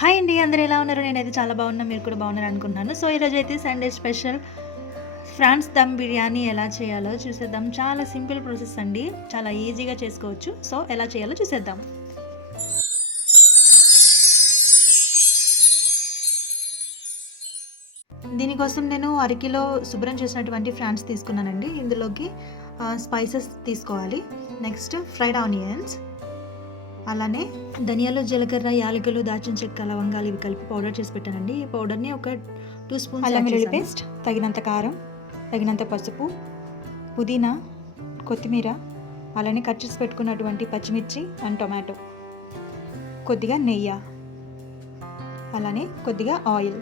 Hi అండి అందరూ ఎలా ఉన్నారు? నేనైతే చాలా బాగున్నా మీరు కూడా బాగున్నారు అనుకుంటున్నాను. సో ఈరోజు అయితే Sunday special prawns dum biryani ఎలా చేయాలో చూసేద్దాం. చాలా సింపుల్ ప్రాసెస్ అండి. చాలా ఈజీగా చేసుకోవచ్చు. సో ఎలా చేయాలో చూసేద్దాం. దీనికోసం నేను అరకిలో శుభ్రం చేసినటువంటి ఫ్రాన్స్ తీసుకున్నానండి. ఇందులోకి స్పైసెస్ తీసుకోవాలి. Next fried onions. అలానే ధనియాలు జీలకర్ర యాలకులు దాచిన చెక్క లవంగాలు ఇవి కలిపి పౌడర్ చేసి పెట్టానండి. ఈ పౌడర్ని ఒక టూ స్పూన్స్ అల్లం వెల్లుల్లి పేస్ట్ తగినంత కారం తగినంత పసుపు పుదీనా కొత్తిమీర అలానే కట్ చేసి పెట్టుకున్నటువంటి పచ్చిమిర్చి అండ్ టొమాటో కొద్దిగా నెయ్యి అలానే కొద్దిగా ఆయిల్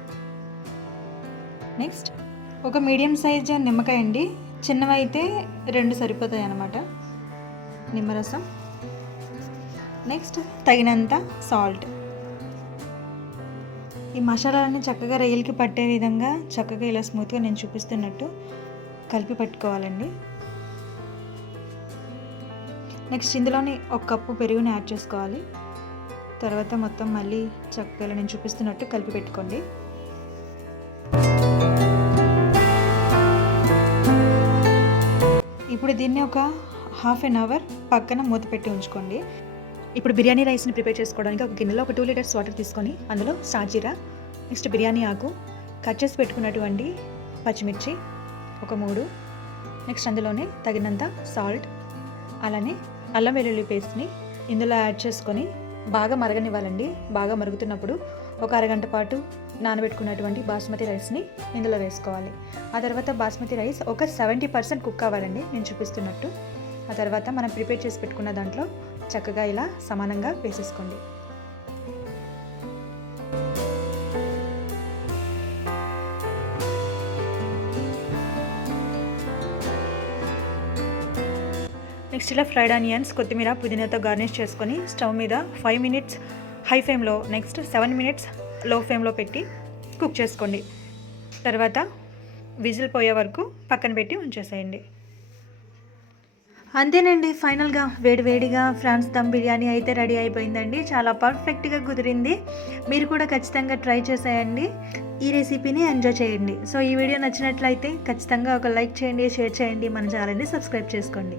నెక్స్ట్ ఒక మీడియం సైజ్ నిమ్మకాయ అండి. చిన్నవి అయితే రెండు సరిపోతాయి అన్నమాట నిమ్మరసం. నెక్స్ట్ తగినంత సాల్ట్ ఈ మసాలాలన్నీ చక్కగా రైలుకి పట్టే విధంగా చక్కగా ఇలా స్మూత్గా నేను చూపిస్తున్నట్టు కలిపి పట్టుకోవాలండి. నెక్స్ట్ ఇందులోని ఒక కప్పు పెరుగుని యాడ్ చేసుకోవాలి. తర్వాత మొత్తం మళ్ళీ చక్కగా నేను చూపిస్తున్నట్టు కలిపి పెట్టుకోండి. ఇప్పుడు దీన్ని ఒక హాఫ్ అన్ అవర్ పక్కన మూత పెట్టి ఉంచుకోండి. ఇప్పుడు బిర్యానీ రైస్ని ప్రిపేర్ చేసుకోవడానికి ఒక గిన్నెలో ఒక టూ లీటర్స్ వాటర్ తీసుకొని అందులో సాజీరా నెక్స్ట్ బిర్యానీ ఆకు కట్ చేసి పెట్టుకున్నటువంటి పచ్చిమిర్చి ఒక మూడు నెక్స్ట్ అందులోనే తగినంత సాల్ట్ అలానే అల్లం వెల్లుల్లి పేస్ట్ని ఇందులో యాడ్ చేసుకొని బాగా మరగనివ్వాలండి. బాగా మరుగుతున్నప్పుడు ఒక అరగంట పాటు నానబెట్టుకున్నటువంటి బాస్మతి రైస్ని ఇందులో వేసుకోవాలి. ఆ తర్వాత బాస్మతి రైస్ ఒక సెవెంటీ పర్సెంట్ కుక్ అవ్వాలండి. నేను చూపిస్తున్నట్టు ఆ తర్వాత మనం ప్రిపేర్ చేసి పెట్టుకున్న దాంట్లో చక్కగా ఇలా సమానంగా వేసేసుకోండి. నెక్స్ట్ ఇలా ఫ్రైడ్ ఆనియన్స్ కొత్తిమీర పుదీనాతో గార్నిష్ చేసుకొని స్టవ్ మీద ఫైవ్ మినిట్స్ హై ఫ్లేమ్లో నెక్స్ట్ సెవెన్ మినిట్స్లో ఫ్లేమ్లో పెట్టి కుక్ చేసుకోండి. తర్వాత విజిల్ పోయే వరకు పక్కన పెట్టి ఉంచేసేయండి. అంతేనండి ఫైనల్గా వేడివేడిగా ఫ్రాన్స్ దమ్ బిర్యానీ అయితే రెడీ అయిపోయిందండి. చాలా పర్ఫెక్ట్గా కుదిరింది. మీరు కూడా ఖచ్చితంగా ట్రై చేసేయండి. ఈ రెసిపీని ఎంజాయ్ చేయండి. సో ఈ వీడియో నచ్చినట్లయితే ఖచ్చితంగా ఒక లైక్ చేయండి షేర్ చేయండి. మన ఛానల్ని సబ్స్క్రైబ్ చేసుకోండి.